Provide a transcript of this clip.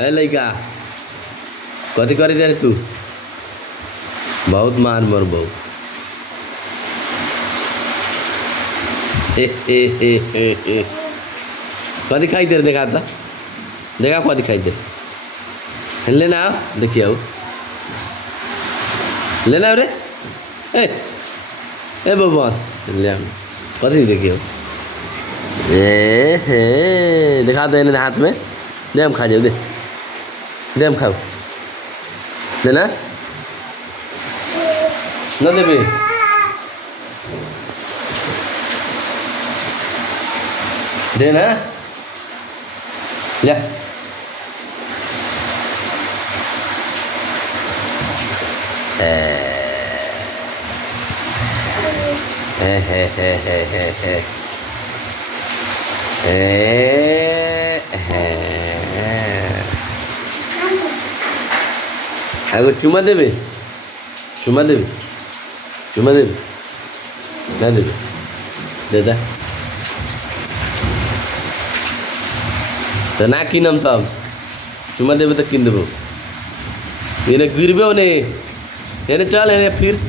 है लइका कथी करी दे तू बहुत मार मोर बहू कथी खाई दे देखा तो देखा कथी खाई दे लेना आओ देखिए आओ लेना रे ए बस ले कथी देखिए हे दिखा दे हाथ में दे हम खा जाओ दे हम खाओ देना न देबे देना ले आगो चुमा देबे ना देबे देता तो ना किनम तब चुमा देबे तो किन देबो ये गिरबे नहीं चल फिर